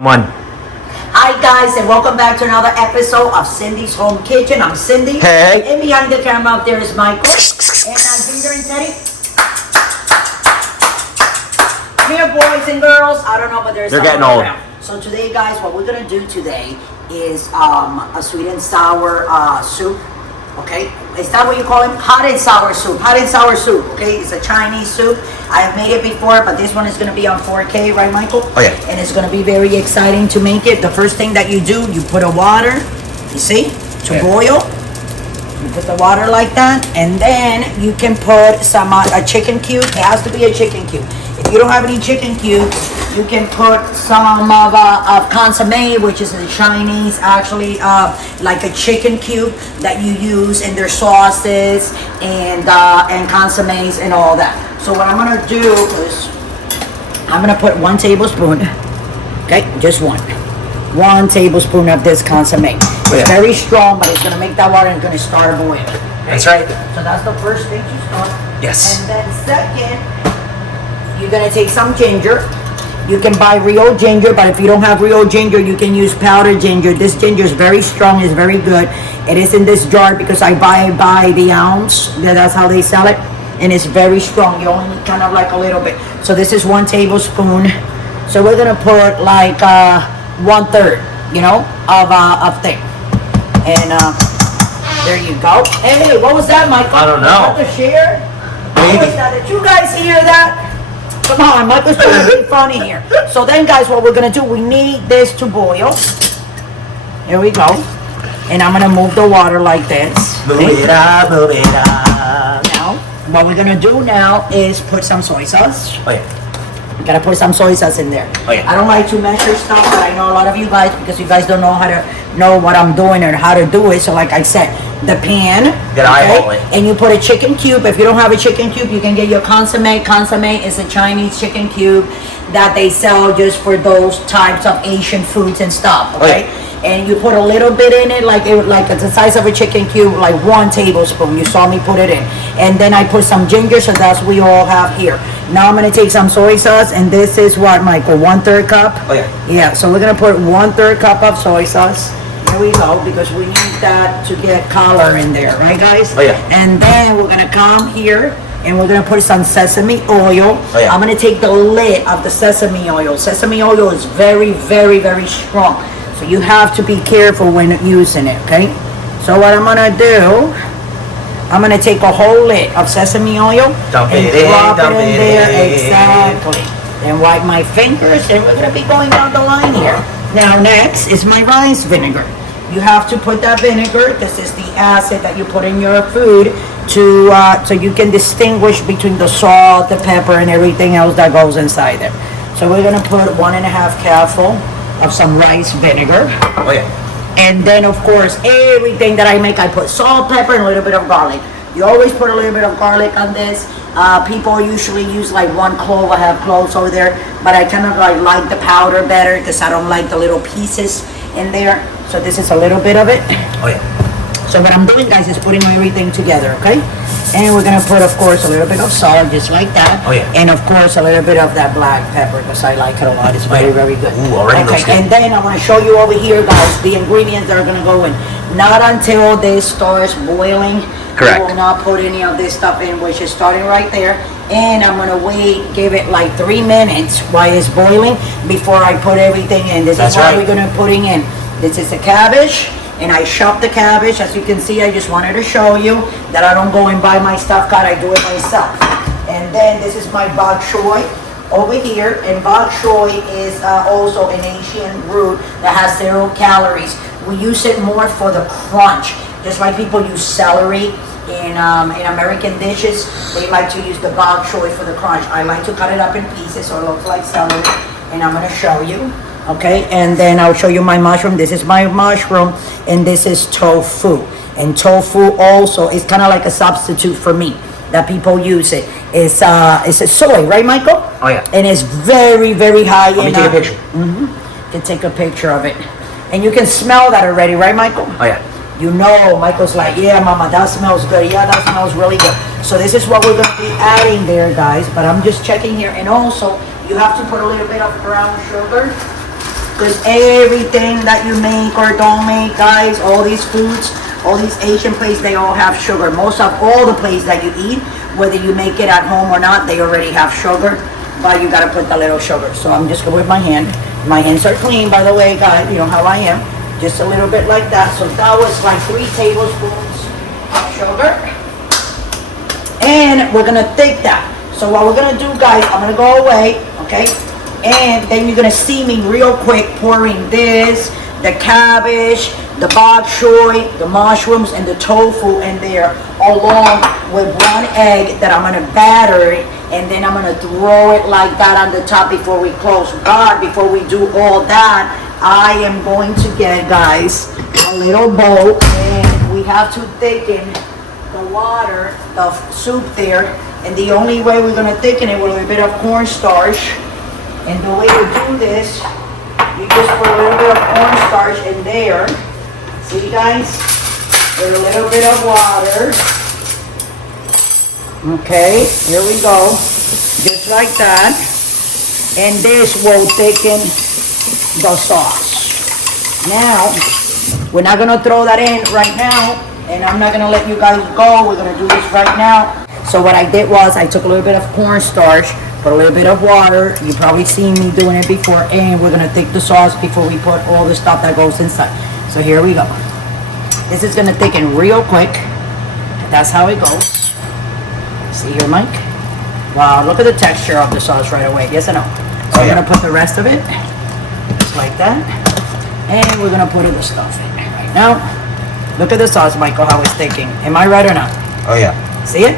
One. Hi guys, and welcome back to another episode of Cindy's Home Kitchen. I'm Cindy. Hey. And behind the camera up there is Michael. And I'm Ginger and Teddy. Come here, boys and girls. I don't know, but they're getting old. Around. So today, guys, what we're gonna do today is a sweet and sour soup. Okay, is that what you call it? Hot and sour soup. Hot and sour soup. Okay, it's a Chinese soup. I have made it before, but this one is gonna be on 4K, right, Michael? Oh yeah. And it's gonna be very exciting to make it. The first thing that you do, you put a water. You see, to boil. You put the water like that, and then you can put some a chicken cube. It has to be a chicken cube. If you don't have any chicken cubes, you can put some of consomme, which is in Chinese, actually like a chicken cube that you use in their sauces and consommes and all that. So what I'm gonna do is I'm gonna put 1 tablespoon. Okay, just one tablespoon of this consomme. It's very strong, but it's gonna make that water and gonna start boiling. Okay? That's right. So that's the first thing to start. Yes. And then second, you're gonna take some ginger. You can buy real ginger, but if you don't have real ginger, you can use powdered ginger. This ginger is very strong, it's very good. It is in this jar because I buy it by the ounce. That's how they sell it. And it's very strong. You only need kind of like a little bit. So this is 1 tablespoon. So we're gonna put like 1/3, you know, of thing. And there you go. Hey, what was that, Michael? I don't know. Was that the share? Maybe. What was that? Did you guys hear that? Come on, Michael's trying to be funny here. So then, guys, what we're gonna do, we need this to boil. Here we go. And I'm gonna move the water like this. Move it up, move it up. Now, what we're gonna do now is put some soy sauce. Oh yeah. Gotta put some soy sauce in there. Oh, yeah. I don't like to measure stuff, but I know a lot of you guys, because you guys don't know how to know what I'm doing or how to do it. So like I said, the pan. Gotta eyeball it. And you put a chicken cube. If you don't have a chicken cube, you can get your consomme. Consomme is a Chinese chicken cube that they sell just for those types of Asian foods and stuff. Okay. Oh, yeah. And you put a little bit in it, like it's the size of a chicken cube, like 1 tablespoon. You saw me put it in. And then I put some ginger, so that's what we all have here. Now I'm gonna take some soy sauce, and this is what, Michael, 1/3 cup? Oh yeah. Yeah, so we're gonna put 1/3 cup of soy sauce. Here we go, because we need that to get color in there, right, guys? Oh yeah. And then we're gonna come here, and we're gonna put some sesame oil. Oh yeah. I'm gonna take the lid of the sesame oil. Sesame oil is very, very, very strong. So you have to be careful when using it, okay? So what I'm gonna do, I'm gonna take a whole lid of sesame oil Dump and it in, drop it dump in it there. in. Exactly. And wipe my fingers, and we're gonna be going down the line here. Now next is my rice vinegar. You have to put that vinegar. This is the acid that you put in your food to so you can distinguish between the salt, the pepper, and everything else that goes inside there. So we're gonna put 1.5 cupful of some rice vinegar. Oh yeah. And then of course everything that I make, I put salt, pepper, and a little bit of garlic. You always put a little bit of garlic on this. People usually use like 1 clove. I have cloves over there, but I kind of like the powder better because I don't like the little pieces in there. So this is a little bit of it. Oh yeah. So what I'm doing, guys, is putting everything together, okay? And we're gonna put, of course, a little bit of salt, just like that. Oh yeah. And of course, a little bit of that black pepper, because I like it a lot. It's very, very good. Ooh, already looks good. And then I want to show you over here, guys, the ingredients that are gonna go in. Not until this starts boiling. Correct. I will not put any of this stuff in, which is starting right there. And I'm gonna wait, give it like 3 minutes while it's boiling before I put everything in. This That's is what right. we're gonna putting in. This is the cabbage. And I chop the cabbage. As you can see, I just wanted to show you that I don't go and buy my stuff cut, I do it myself. And then this is my Bok Choy over here. And Bok Choy is also an Asian root that has 0 calories. We use it more for the crunch. Just like people use celery in American dishes, they like to use the Bok Choy for the crunch. I like to cut it up in pieces so it looks like celery. And I'm gonna show you. Okay, and then I'll show you my mushroom. This is my mushroom, and this is tofu. And tofu also is kind of like a substitute for meat that people use it. It's a soy, right, Michael? Oh yeah. And it's very, very high. Let me take a picture. You can take a picture of it, and you can smell that already, right, Michael? Oh yeah. You know, Michael's like, yeah, Mama, that smells good. Yeah, that smells really good. So this is what we're gonna be adding there, guys. But I'm just checking here, and also you have to put a little bit of brown sugar. Because everything that you make or don't make, guys, all these foods, all these Asian plates, they all have sugar. Most of all the plates that you eat, whether you make it at home or not, they already have sugar, but you gotta put the little sugar. So I'm just going with my hand. My hands are clean, by the way, guys, you know how I am. Just a little bit like that. So that was like 3 tablespoons of sugar. And we're gonna take that. So what we're gonna do, guys, I'm gonna go away, okay? And then you're gonna see me real quick pouring this, the cabbage, the bok choy, the mushrooms, and the tofu in there, along with 1 egg that I'm gonna batter it, and then I'm gonna throw it like that on the top before we close. But before we do all that, I am going to get, guys, a little bowl, and we have to thicken the water, the soup there, and the only way we're gonna thicken it with a bit of cornstarch. And the way to do this, you just put a little bit of cornstarch in there. See, guys? With a little bit of water. Okay, here we go. Just like that. And this will thicken the sauce. Now, we're not gonna throw that in right now, and I'm not gonna let you guys go. We're gonna do this right now. So what I did was I took a little bit of cornstarch, put a little bit of water. You probably seen me doing it before, and we're gonna thicken the sauce before we put all the stuff that goes inside. So here we go. This is gonna thicken real quick. That's how it goes. See here, Mike? Wow, look at the texture of the sauce right away. Yes or no? So we're gonna put the rest of it just like that, and we're gonna put the stuff in there right now. Look at the sauce, Michael, how it's thicking. Am I right or not? Oh yeah. See it?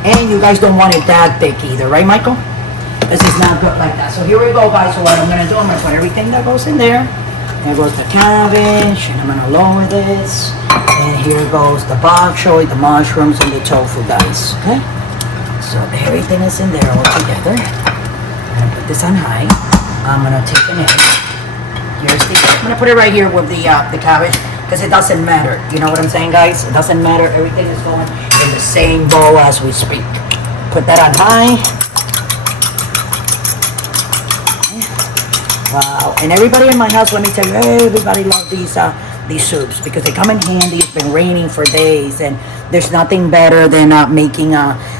And you guys don't want it that thick either, right, Michael? This is not good like that. So here we go, guys. So what I'm gonna do, I'm gonna put everything that goes in there. There goes the cabbage, and I'm gonna lower this. And here goes the bok choy, the mushrooms, and the tofu, guys. Okay? So everything is in there all together. I'm gonna put this on high. I'm gonna take an egg. Here's the egg. I'm gonna put it right here with the cabbage, because it doesn't matter. You know what I'm saying, guys? It doesn't matter. Everything is going in the same bowl as we speak. Put that on high. Wow. And everybody in my house, let me tell you, everybody loves these soups because they come in handy. It's been raining for days, and there's nothing better than making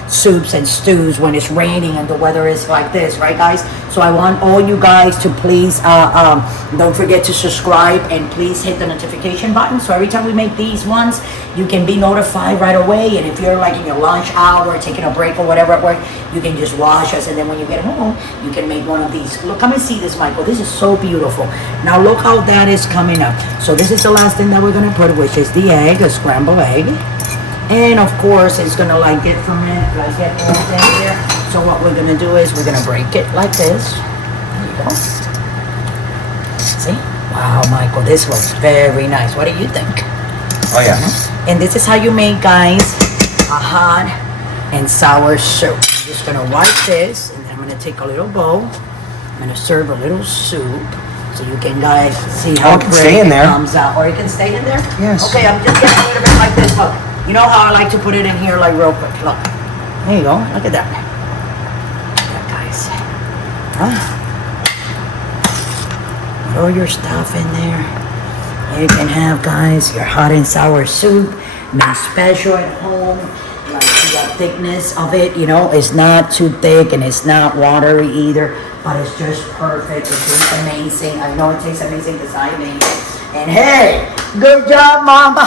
soups and stews when it's raining and the weather is like this, right, guys? So I want all you guys to please don't forget to subscribe, and please hit the notification button, so every time we make these ones, you can be notified right away. And if you're like in your lunch hour, taking a break or whatever at work, you can just watch us, and then when you get home, you can make one of these. Look, come and see this, Michael. This is so beautiful. Now look how that is coming up. So this is the last thing that we're gonna put, which is the egg, a scrambled egg. And of course, it's gonna like get fermented, like get all in there. So what we're gonna do is we're gonna break it like this. There you go. See? Wow, Michael, this was very nice. What do you think? Oh yeah. And this is how you make, guys, a hot and sour soup. I'm just gonna wipe this, and then I'm gonna take a little bowl. I'm gonna serve a little soup, so you can, guys, see how it can stay in there. comes out. Or it can stay in there? Yes. Okay, I'm just getting a little bit like this. Look, you know how I like to put it in here, like real quick. Look, there you go. Look at that. Look at that, guys. Huh? Put all your stuff in there. You can have, guys, your hot and sour soup, made special at home. Like the thickness of it, you know, it's not too thick and it's not watery either, but it's just perfect. It tastes amazing. I know it tastes amazing because I made it. And hey, good job, Mama.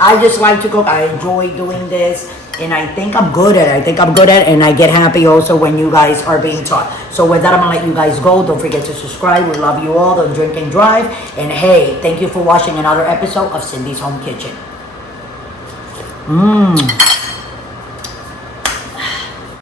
I just like to cook. I enjoy doing this, and I think I'm good at it. And I get happy also when you guys are being taught. So with that, I'm gonna let you guys go. Don't forget to subscribe. We love you all. Don't drink and drive. And hey, thank you for watching another episode of Cindy's Home Kitchen.